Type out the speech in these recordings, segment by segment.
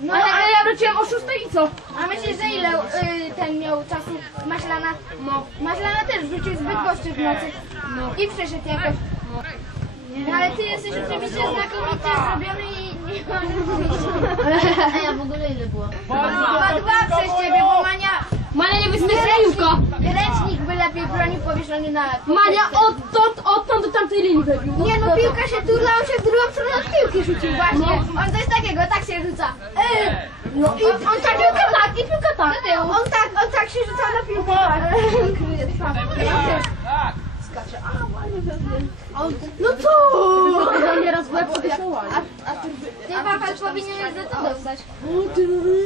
No ale, ale ja wróciłem o 6 i co? A myślisz, że ile y, ten miał czasu Maślana? No. Maślana też wrócił zbyt goszczy w nocy. I przyszedł jakoś. No ale ty jesteś oczywiście znakomicie zrobiony i nie mam A ja w ogóle ile było? Chyba dwa przez ciebie, bo Mania Mania nie wystrzeliłka. Ręcznik by lepiej bronił powieszony na Mania odtąd, odtąd do tamtej linii wybił. Nie no, piłka się turla, on się w drugą stronę od piłki rzucił właśnie. On coś takiego, tak się rzuca. Yy, No i on tak, piłka tak, i piłka tak. on tak, on tak się rzucał na piłkę. No co? Nieraz w łeb, to się łali. Ty Wafel powinieneś za to dostać.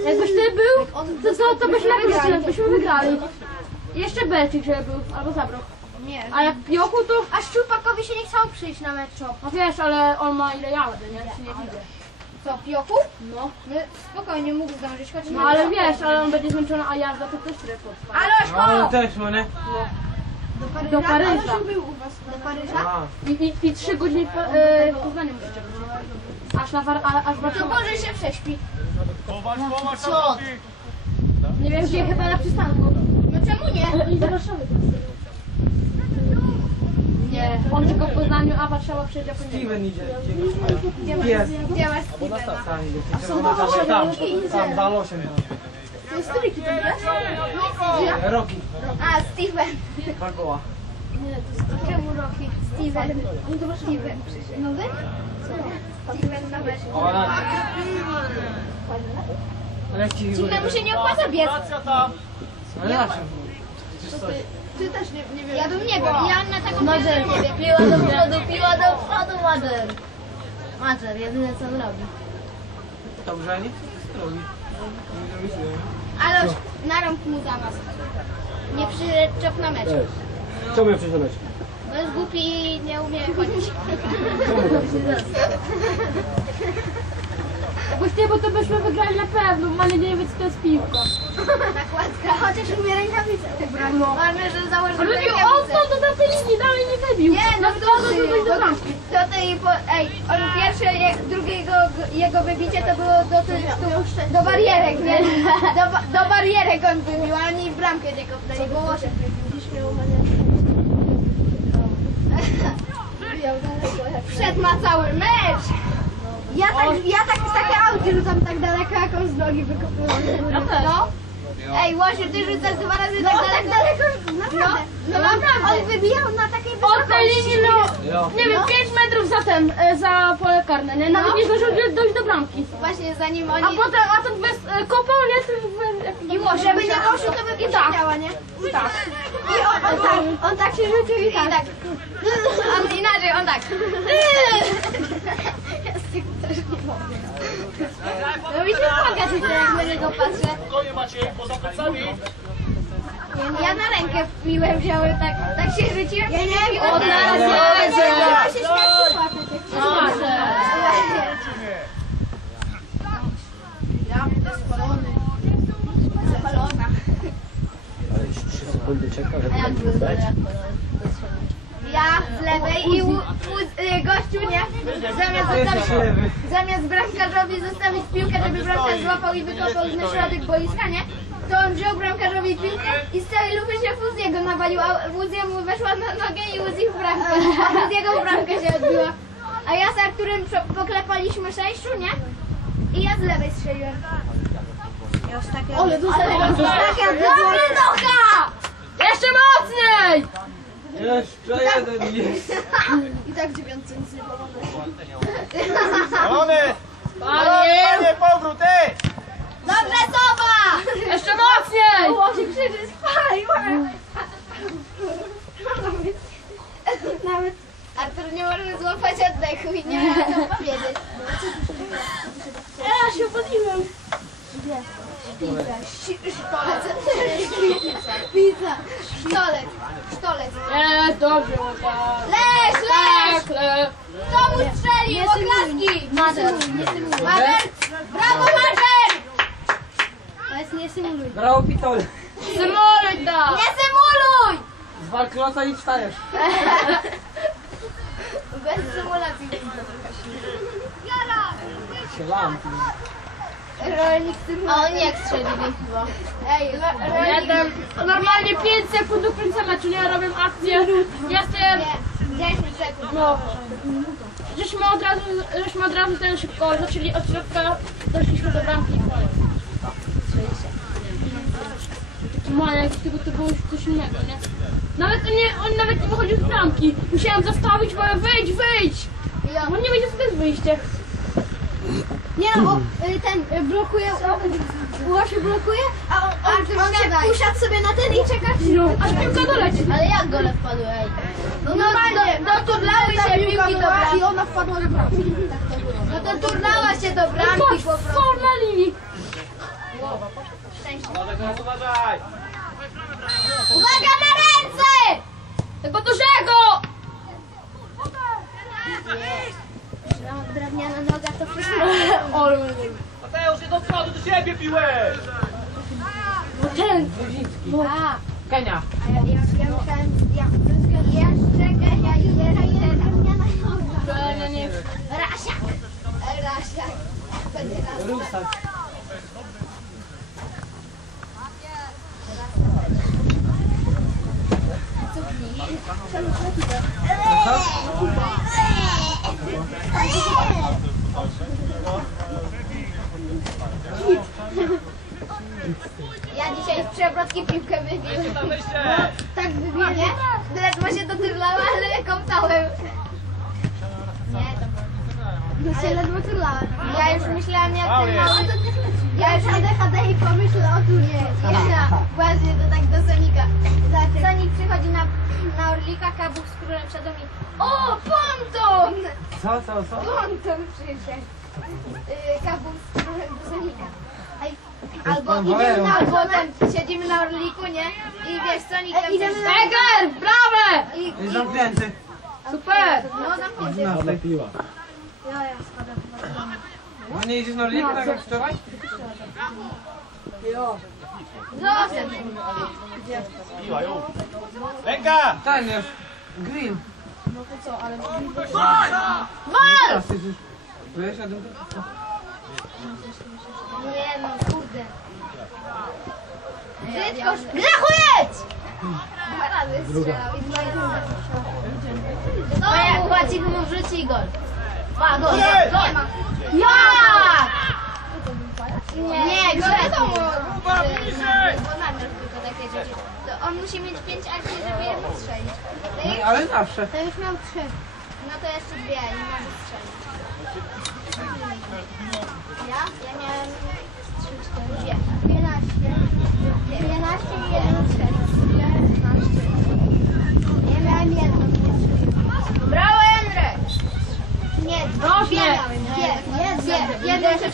Jakbyś ty był, to, to, to byśmy wygrali, byśmy wygrali. Jeszcze Belczyk, żeby był, albo zabrał. Nie. A jak Piochu, to... A Szczupakowi się nie chciało przyjść na mecz. No wiesz, ale on ma ile ja będę, nie? Czy nie widzę. Co, Piochu? No. No, spokojnie, mógł zdążyć, choć No ale wiesz, ale on będzie zmęczony, a ja za to też tyle potrwa. Aloś, No o! też, no nie? Do Paryża. Do Paryża? A, I, i, i trzy godziny po, e, w Poznaniu muszę czekać. Aż na war, a, aż To Warszawa. może się prześpi. Co? Nie wiem, gdzie chyba na przystanku. No czemu nie? I do Warszawy. Nie, on tylko w Poznaniu, a Warszawa przyjedzie po niego. Steven idzie. Gdzie masz, Jest. gdzie masz Stevena? Tam idzie. Tam, tam, tam, dal 8. To jest któryki to jest? Roki. A, Steven. Dwa koła. Czemu Rocky? Steven. Steven przyszedł. Nowy? Steven na mecz. Ale jak ci Dziwne mu się nie opłaca biec. Ale na czym? Ty też nie, nie wiem. Ja bym nie był. Ja na taką Mazer, nie piła do przodu, piła do przodu, Mazer. Mazer, jedyne co on robi. Dobrze, nie? Co robi? Nie zamyśliłem. Aloś, narąb mu za was. Nie przyczep na mecz. Co miał przeczytać? Bo jest głupi i nie umie chodzić. Jakoś nie, bo to byśmy wygrali na pewno, bo nie wiem, co to jest piłka. Rękawice. No. Ważne, że założył Ale nie, rękawice. odtąd do tamtej linii dalej nie wybił. Nie, no to do do bramki. To tej po, ej, on pierwsze, jak drugiego jego wybicie to było do, tych, tu, do barierek, nie? Do, do barierek on wybił, a oni w bramkę nie kopnęli, bo Łosiek Wszedł na cały mecz! Ja tak, ja tak z takie auty rzucam tak daleko, jak on z nogi wykopywał. No. Ej, Łosiu, ty rzucasz dwa razy tak daleko? daleko no, no naprawdę. On wybijał na takiej Od tej linii, no, nie wiem, 5 metrów za ten, e, za pole karne, nie? Nawet No. nie zdążył do- dojść do bramki. Właśnie zanim A oni... potem, a ten bez e, kopał, nie? I Łoś, żeby nie poszło, to by I tak. działa, nie? I tak. I on, on, tak, on tak się rzucił i tak. On inaczej, on tak. Ja z tego też nie mogę. No mi się płakać, jak na niego patrzę. Spokojnie Maciej, poza plecami. Ja na rękę piłem, wziąłem tak, tak się rzuciłem. Ja nie O, teraz jedzie. Ja się. Spalona. Ale już 3 sekundy czeka, żeby tak dać. jak było? To Ja z lewej i u, u, y, gościu nie, zamiast, zostawić, zamiast bramkarzowi zostawić piłkę, żeby bramkarz złapał i wykopał na środek boiska, nie? To on wziął bramkarzowi piłkę i z całej lufy się Fuziego nawalił, a Fuziemu weszła na nogę i Uzi w bramkę, a Fuziego w bramkę się odbiła. A ja z Arturem poklepaliśmy sześciu, nie? I ja z lewej strzeliłem. Taka dobry noga! Jeszcze mocniej! Jeszcze jeden jest. I tak dziewiątce nic nie Balony! Panie! Panie, powrót, ej! Dobrze, Soba! Jeszcze mocniej! Łosik krzyczy, spaj! Nawet Artur nie może złapać oddechu i nie może co powiedzieć. Ja się podniłem. Sztolec. Pizza. Sztolec. Sztolec. Jest dobrze, chłopak. Leż, leż! Tak, le. Kto mu strzelił? Oklaski! Nie symuluj. Mader! Brawo, Mader! Jest nie symuluj. Brawo pitol. Symuluj to! Nie symuluj! Z walklosa i wstajesz. Bez symulacji. Się lam. Rolnik z tym A oni jak strzelili chyba? Ej, rolnik... Jeden, normalnie 5 sekund końca meczu, nie? Robię akcję. Jestem, Nie, 10 sekund. no. Żeśmy od razu, żeśmy od razu ten szybko zaczęli od środka, doszliśmy do bramki i z tego to było już coś innego, nie? Nawet nie, on nawet nie wychodził z bramki. Musiałem zastawić, mówię, wyjdź, wyjdź! Ja. On nie to jest wyjście. Nie no, bo y, ten y, blokuje, Łosie blokuje, a on, on, on się usiadł sobie na ten i czeka. No, aż piłka doleci. Ale jak gole wpadły, ej? No normalnie, do, turlały się piłki do bramki. ona wpadła do bramki. No to turnała się do bramki Patrz, po prostu. for na linii. Uważaj, teraz uważaj! Uwaga na ręce! Tego dużego! No, drewniana noga to wszystko. Mateusz, nie do przodu, do siebie piłeś! No ten, A, Kenia. a ja, ja, ja myślałem, ja, jeszcze Genia i jeszcze drewniana noga. ten, nie, Rasiak. Rasiak. Będzie Rusak. Ja dzisiaj z przewrotki piłkę wybiłem. Tak wybiłem, nie? Ledwo się doturlała, ale kąpałem. No się ledwo turlałem. Ja już myślałam jak ten mały. Ja już ADHD i pomyślę o tu nie. Ja, właśnie to tak do Sonika. Sonik przychodzi na, na Orlika, Kabuk z królem wszedł mi. O, ponton! Co, co, co? Ponton przyszedł. Yy, Kabuk z królem do Sonika. Albo idziemy na, albo ten, siedzimy na Orliku, nie? I wiesz, Sonik tam nie. coś... Eger, brawe! I, Jest i, zamknięty. Super! no zamknięty. Zamknięty. Ja, ja spadam chyba. No nie idziesz na rynek tak jak wczoraj? Zostań. Piła, już! Ręka! Ten jest. Grill. Mal! Teraz jesteś. Wiesz, a drugi? Nie no, kurde. Brzydko, grachujeć! Dwa razy strzelał i dwa razy. A jak Łacik mu wrzuci gol. Pa, go, nie ma. Ja! Nie, nie, Grzechu. Kuba, bliżej! Bo namiar tylko takie rzeczy. To on musi mieć pięć akcji, żeby jedno strzelić. To już- Ale zawsze. To już miał trzy. No to jeszcze dwie, nie może strzelić. Ja? Ja miałem trzy, cztery, dwie. 12.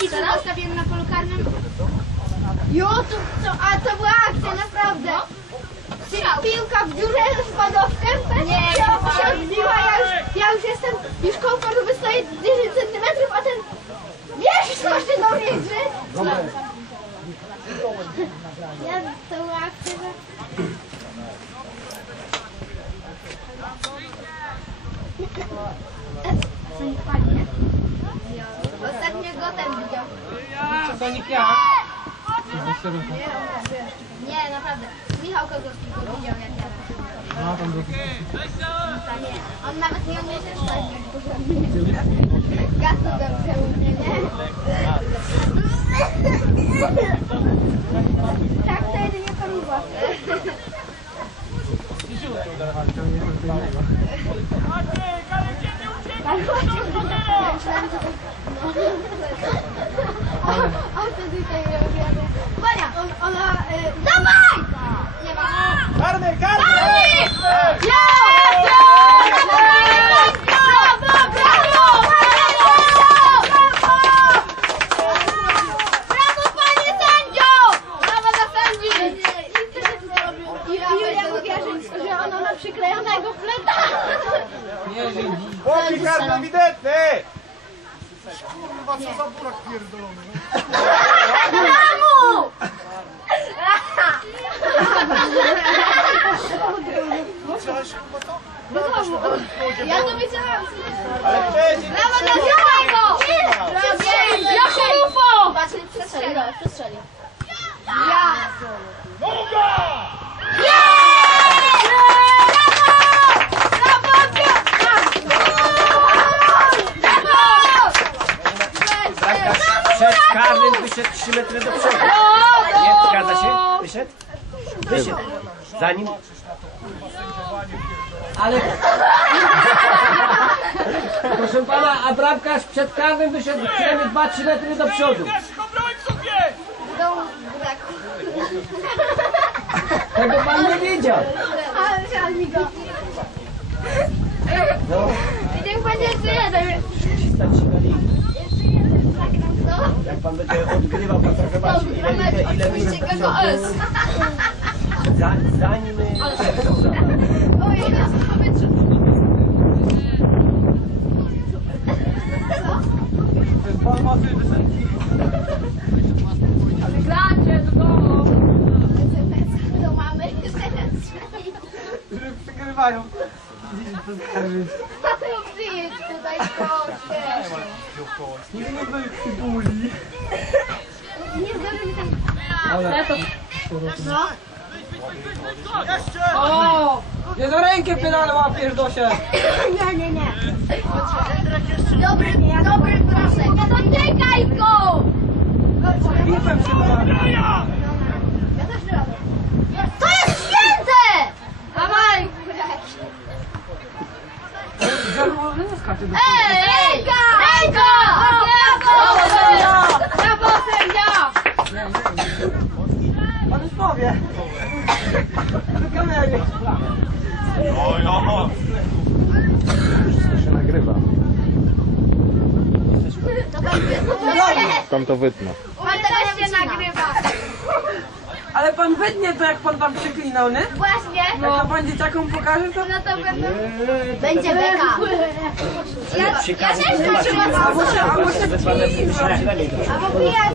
Przeciwną postawiłem na polu karnym. Jo, to, to, a to była akcja, naprawdę. Pi- Piłka w dziurę z spadowkiem, nie, się, się odbiła, ja już, ja już jestem, już koło paru stoję 10 centymetrów, a ten, wiesz, co się do mnie drze? Ja, to była akcja, że... Co nie pali, nie? Ostatnio go ten widział. Sonik jak? Nie, naprawdę. Michał Kozłowski go widział jak ja. No tam drugi. On nawet nie umie też chodzić. Gasu dobrze umie, nie? Tak, to jedynie paruwa. On wtedy tej robiła. Wania, on, ona... Y, Dawaj! Nie ma. Karny, karny! Ej! Ja! Brawo! Brawo! Brawo! Brawo, panie sędzio! Brawo dla sędzi! Julia mówiła, że, że ona ma przyklejonego fleta. Nie żywi. Chłopie, karny ewidentny! Brawo! Ja to widziałam. Ale wcześniej! Brawo dla Zielonego! Jakubufo! Patrz, przestrzelił. Kto strzeli? Ja! Przed karnym wyszedł 3 metry do przodu. Nie, zgadza się? Wyszedł? Wyszedł. Zanim... Ale... Proszę pana, a bramkarz przed karnym wyszedł przynajmniej 2-3 metry do przodu. Braku. Tego pan nie wiedział. Ale żal mi go. I niech będzie jeszcze jeden. Stać się na linii. Jeszcze jeden zagram, co? Jak pan będzie odgrywał, to trochę zobaczy ile, ile, ile minut do przodu. Za, zanim... Oj, jest w powietrzu. Tyle wysoki. Gracie do domu. SMS do mamy. Że przegrywają. Tato, przyjedź tutaj, proszę. Nie był cybuli. Nie zdąży mi tam... O! Nie za rękę pedale łapiesz, Dosia. Nie, nie, nie. Dobry, dobry proszę. Nie dotykaj go! Pipem się da. Ja też robię. To jest święte! Dawaj! Ej, ręka! Ręka! Brawo, Brawo! Brawo, sędzia! Pan już powie. Do kamery. Oj, o. Tam to wytnę. Pan teraz się nagrywa. Ale pan wytnie to jak pan tam przeklinał, nie? Właśnie. Jak to pan dzieciakom pokaże, to... No to będą... Będzie beka. Ja, ja też to trzeba Albo się, albo się Albo pijać.